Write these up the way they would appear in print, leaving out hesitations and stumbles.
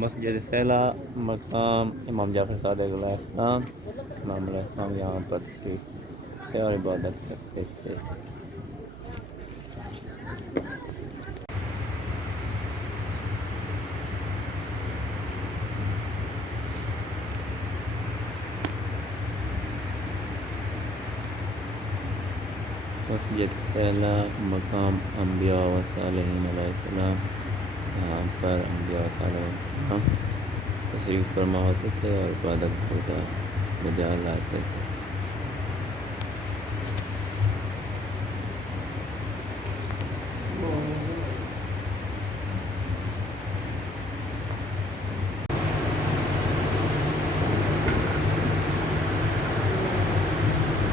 مسجد سیلا مقام امام جعفر صادق علیہ السلام، امام علیہ السلام یہاں پر تشریف تھے اور عبادت کرتے تھے۔ مسجد سیلا مقام انبیاء و صالحین علیہ السلام، یہاں پر انبیاء و صالحین تشریف فرما ہوتے تھے اور عبادت خدا بجا لاتے تھے۔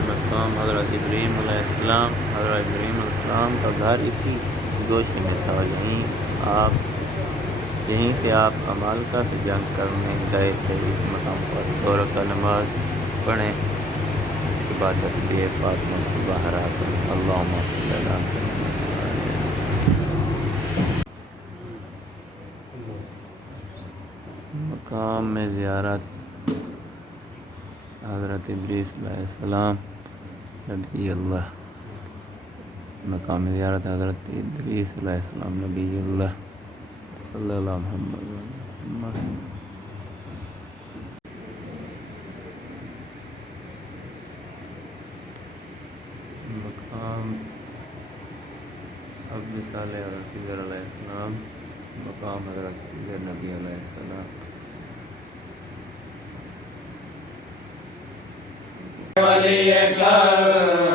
مقام حضرت ابراہیم علیہ السلام، حضرت ابراہیم علیہ السلام کا گھر اسی گوشے میں تھا، یہیں سے آپ عمالقہ سے جنگ کرنے گئے تھے۔ اس مقام پر 2 رکعت نماز پڑھیں، اس کے بعد تسبیح فاطمہ کو باہر آ کر اللہم صلی اللہ علیہ وسلم۔ مقام میں زیارت حضرت ادریس علیہ السلام نبی اللہ، مقام میں زیارت حضرت ادریس علیہ السلام نبی اللہ صلی اللہ محمد۔ مقام عبد صالح حضرت خضر علیہ السلام، مقام حضرت خضر نبی علیہ السلام۔ ولی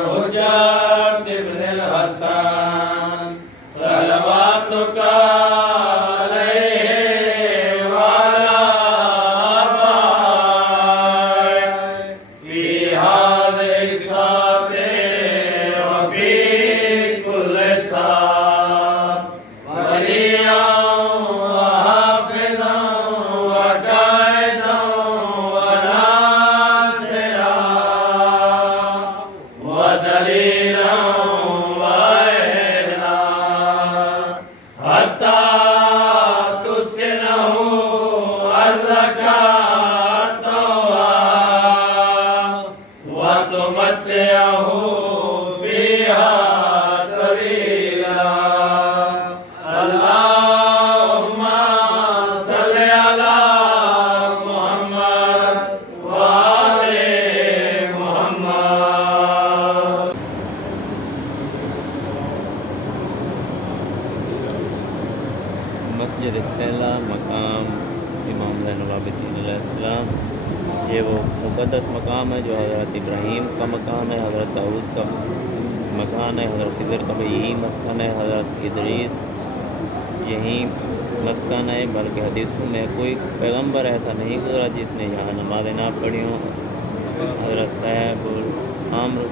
حجت ابن الحسن صلواتک علیہ وعلی آبائہ فی هذه الساعة وفی کل ساعة ولیاً وحافظاً وقائداً وناصراً ودلیلا وعینا حتی تسکنہ ارضک طوعا وتمتعہ فیہا طویلا۔ اللہم صلی علی محمد وآل محمد۔ مسجد سیلا مقام امام زین العابدین علیہ السلام، یہ وہ مقدس مقام ہے جو حضرت ابراہیم کا مقام ہے، حضرت داؤد کا مکان ہے، حضرت خضر کا بھی یہی مسکن ہے، حضرت ادریس یہی مسکن ہے، بلکہ حدیثوں میں کوئی پیغمبر ایسا نہیں گزرا جس نے یہاں نمازیں نہ پڑھی ہوں۔ حضرت صاحب عمرو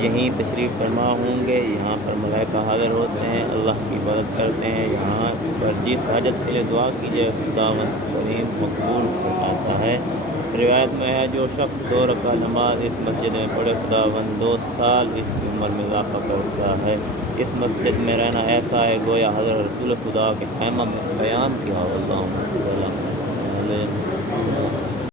یہیں تشریف فرما ہوں گے، یہاں پر ملائکہ حاضر ہوتے ہیں، اللہ کی عبادت کرتے ہیں، یہاں پر جس حاجت کے لیے دعا کیجیے خداوند کریم مقبول فرماتا ہے۔ روایت میں ہے جو شخص 2 رکعت نماز اس مسجد میں پڑھے خداوند 2 سال اس کی عمر میں اضافہ کرتا ہے۔ اس مسجد میں رہنا ایسا ہے گویا حضرت رسول خدا کے خیمہ میں قیام کیا ہو۔ اللہم صلی اللہ علیہ وسلم۔